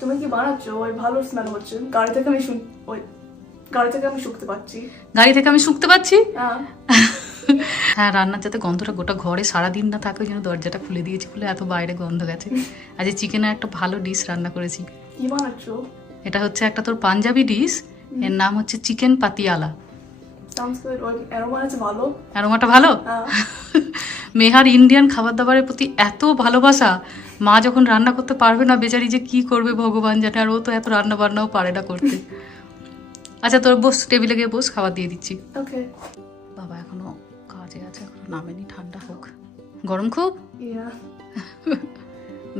তুমি কি বানাচ্ছো? ওই ভালো স্মেল হচ্ছে। গাড়ি থেকে আমি শুকতে পাচ্ছি। গাড়ি থেকে আমি শুকতে পাচ্ছি। হ্যাঁ। হ্যাঁ, রান্নার যাতে গন্ধটা গোটা ঘরে সারাদিন না থাকে ওই জন্য দরজাটা খুলে দিয়েছি, খুলে এত বাইরে গন্ধ গেছে। আজ চিকেনের একটা ভালো ডিশ রান্না করেছি। কি বানাচ্ছো? এটা হচ্ছে একটা তোর পাঞ্জাবি ডিশ, এর নাম হচ্ছে চিকেন পাতিয়ালা। Sounds good. ওর অ্যারোমা আছে ভালো। অ্যারোমাটা ভালো। হ্যাঁ। মেহার ইন্ডিয়ান খাবার দাবারের প্রতি এত ভালোবাসা, মা যখন রান্না করতে পারবে না বেচারি যে কি করবে ভগবান জানে, আর ও তো এত রান্না বান্নাও পারে না করতে। আচ্ছা তোর বস, টেবিলে গিয়ে বস, খাবার দিয়ে দিচ্ছি। ওকে। বাবা এখনো কাজে আছে, এখনো নামেনি, ঠান্ডা হোক। গরম খুব। ইয়া।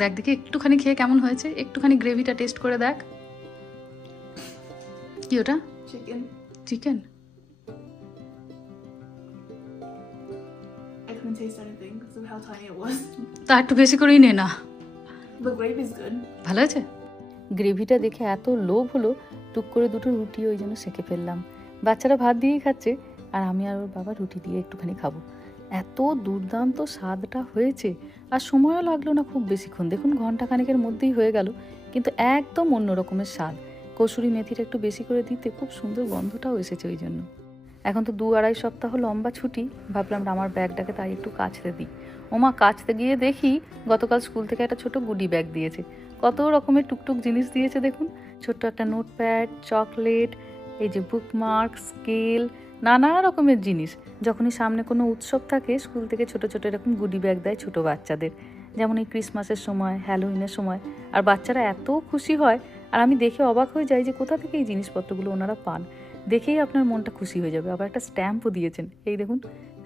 দেখ দেখি একটুখানি খেয়ে কেমন হয়েছে, একটুখানি গ্রেভিটা টেস্ট করে দেখ। কি ওটা? Chicken. Chicken? I couldn't taste anything because of how tiny it was. তা একটু বেশি করেই নে না। The gravy is good. ভালো আছে? গ্রেভিটা দেখে এত লোভ হলো, টুক করে দুটো রুটি ওই জন্য সেঁকে ফেললাম। বাচ্চারা ভাত দিয়েই খাচ্ছে, আর আমি আর ওর বাবা রুটি দিয়ে একটুখানি খাবো। এত দুর্দান্ত স্বাদটা হয়েছে, আর সময়ও লাগলো না খুব বেশিক্ষণ। দেখুন ঘন্টাখানেকের মধ্যেই হয়ে গেল, কিন্তু একদম অন্য রকমের স্বাদ। কসুরি মেথিটা একটু বেশি করে দিতে খুব সুন্দর গন্ধটাও এসেছে ওই জন্য। এখন তো 2-2.5 সপ্তাহ লম্বা ছুটি, ভাবলাম আমার ব্যাগটাকে তাই একটু কাচতে দিই। ওমা কাচতে গিয়ে দেখি গতকাল স্কুল থেকে একটা ছোট গুডি ব্যাগ দিয়েছে। কত রকমের টুকটুক জিনিস দিয়েছে দেখুন, ছোট্ট একটা নোটপ্যাড, চকলেট, এই যে বুকমার্ক, স্কেল, নানা রকমের জিনিস। যখনই সামনে কোনো উৎসব থাকে স্কুল থেকে ছোট ছোট এরকম গুডি ব্যাগ দেয় ছোট বাচ্চাদের, যেমন এই ক্রিসমাসের সময়, হ্যালোউইনের সময়। আর বাচ্চারা এত খুশি হয়, আর আমি দেখে অবাক হয়ে যাই যে কোথা থেকে এই জিনিসপত্রগুলো ওনারা পান। দেখেই আপনার মনটা খুশি হয়ে যাবে। আবার একটা স্ট্যাম্পও দিয়েছেন, এই দেখুন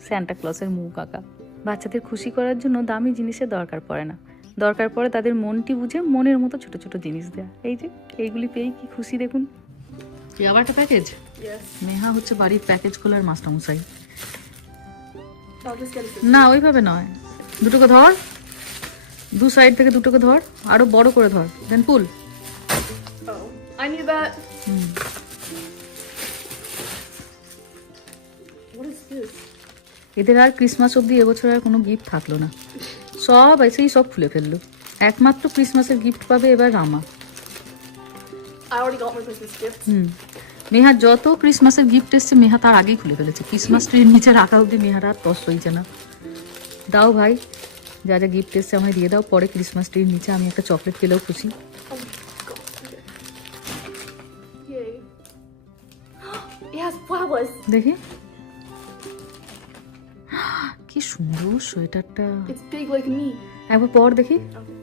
স্যান্টা ক্লসের মুখ আঁকা। বাচ্চাদের খুশি করার জন্য দামি জিনিসের দরকার পড়ে না, দরকার পড়ে তাদের মনটি বুঝে মনের মতো ছোট ছোট জিনিস দেয়া। এই যে এইগুলি পেয়েই কি খুশি দেখুন। কি আবার একটা প্যাকেজ? Yes. নেহা হচ্ছে বাড়ির প্যাকেজ খোলার মাস্টারমশাই। I'll just get it. না ওইভাবে নয়, দুটোকে ধর, দু সাইড থেকে দুটোকে ধর, আরো বড় করে ধর, দেন পুল। Oh, I need that. What is this? এদের আর ক্রিসমাস অবধি এবছর আর কোনো গিফট থাকলো না, সব এসেই সব খুলে ফেললো। একমাত্র ক্রিসমাসের গিফট পাবে এবার রামা। I already got my Christmas gift. Meha যত ক্রিসমাসের গিফট এসছে মেহা তার আগেই খুলে ফেলেছে। ক্রিসমাস ট্রির নিচে রাখা অবধি মেহার আর তস হয়েছে না। দাও ভাই, যা যা গিফট এসছে আমায় দিয়ে দাও, পরে ক্রিসমাস ট্রির নিচে আমি একটা চকলেট পেলেও খুশি। Oh God. Yay. It has flowers. দেখি কি সুন্দর সোয়েটারটা, It's big like me. একবার পর দেখি। Okay.